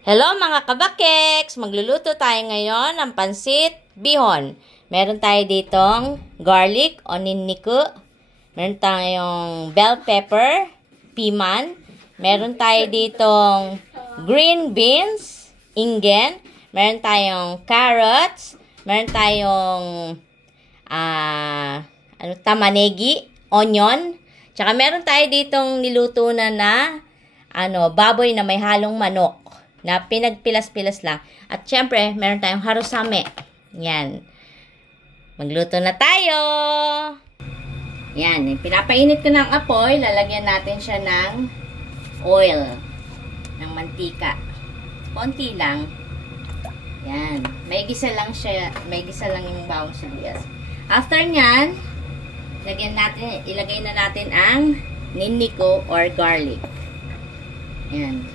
Hello mga kabakeks! Magluluto tayo ngayon ng pansit bihon. Meron tayo ditong garlic o ninniko. Meron tayong bell pepper, piman. Meron tayo ditong green beans, ingen. Meron tayong carrots. Meron tayong tamanegi, onion. Tsaka meron tayo ditong niluto na baboy na may halong manok na pinagpilas-pilas lang. At syempre, meron tayong harusame. Yan. Magluto na tayo! Yan. Pinapainit ko ng apoy. Lalagyan natin siya ng oil. Ng mantika. Konti lang. Yan. May gisa lang siya. May gisa lang yung bawang sibuyas. After nyan, ilagay na natin ang ninniko or garlic. Yan.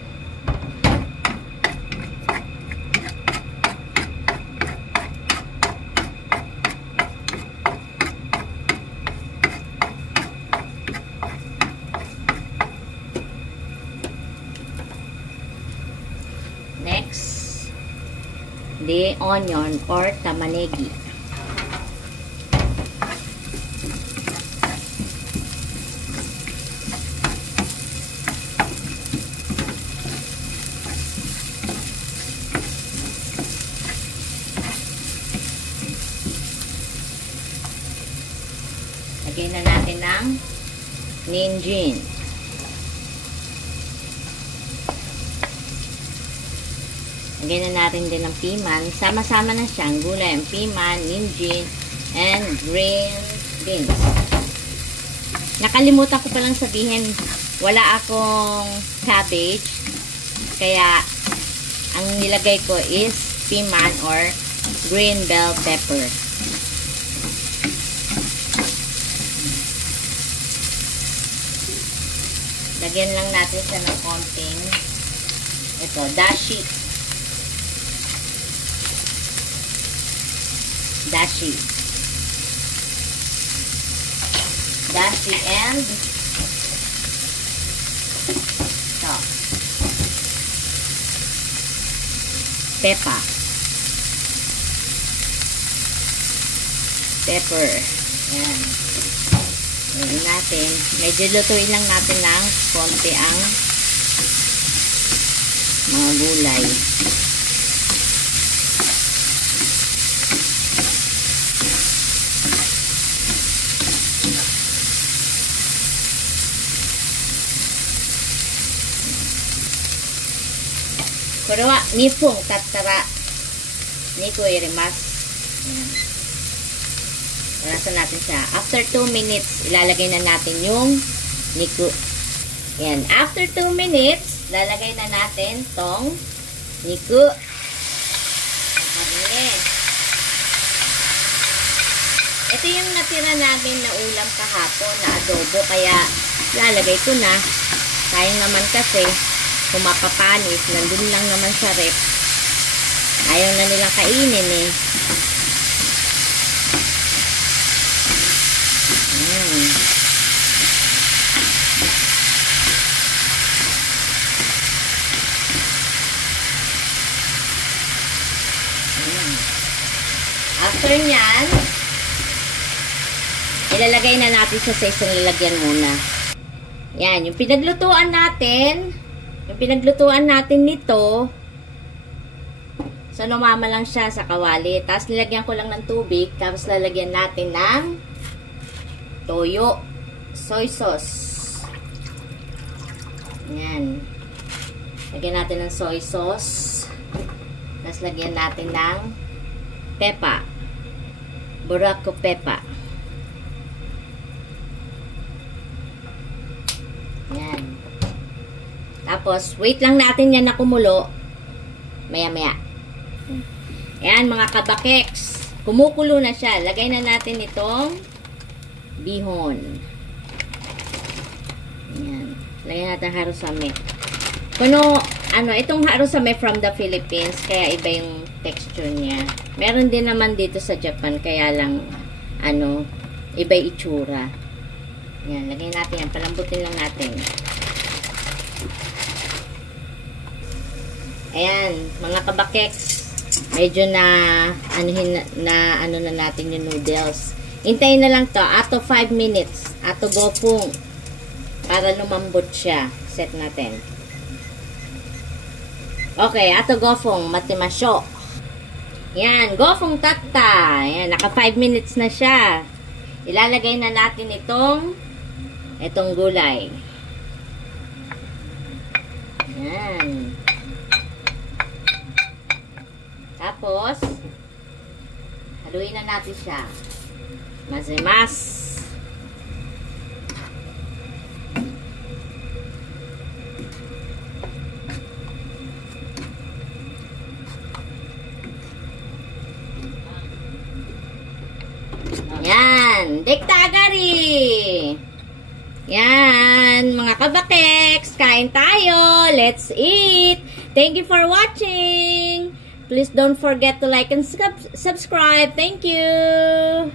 Next, the onion or tamanegi. Lagyan na natin ng ninjin. Lagyan na natin din ng piman. Sama-sama na siyang gulay. Ang piman, ninjin, and green beans. Nakalimutan ko palang sabihin, wala akong cabbage. Kaya, ang nilagay ko is piman or green bell pepper. Lagyan lang natin siya ng konting dashi. Dashi and pepper. Yan. Lagyan natin. Medyo lutuin lang natin ng konti ang mga gulay. Kurawa, nipong tatara. Niko irimas. Ayan. Nasa natin siya. After 2 minutes, ilalagay na natin yung niko. Ayan. After 2 minutes, lalagay na natin tong niko. Ito yung natira namin na ulam kahapon na adobo. Kaya, lalagay ko na. Sayang naman kasi, kung mapapanis, nandun lang naman sa rep. Ayaw na nilang kainin eh. After nyan, ilalagay na natin siya sa isang lalagyan muna. Yan, yung pinaglutuan natin nito, so numama lang siya sa kawali. Tapos nilagyan ko lang ng tubig. Tapos lalagyan natin ng toyo, soy sauce. Yan. Lagyan natin ng soy sauce. Tapos lagyan natin ng pepa. Burako pepa. Yan. Tapos, wait lang natin yan na kumulo. Maya-maya. Ayan, mga kabakeks. Kumukulo na siya. Lagay na natin itong bihon. Ayan. Lagay natin harusame. Itong harusame from the Philippines. Kaya iba yung texture niya. Meron din naman dito sa Japan. Kaya lang, iba yung itsura. Ayan, lagay natin yan. Palambutin lang natin. Ayan, mga kabakeks. Medyo na ano na natin yung noodles. Hintayin na lang to. Ato 5 minutes. Ato gofung. Para lumambot siya. Set natin. Okay, ato gofung. Matimasyo. Yan, gofung tatta. Yan, naka 5 minutes na siya. Ilalagay na natin itong gulay. Yan. Tapos, haluin na natin siya. Mazimas. Yan. Diktagari. Yan. Mga kabakeks, kain tayo. Let's eat. Thank you for watching. Please don't forget to like and subscribe. Thank you.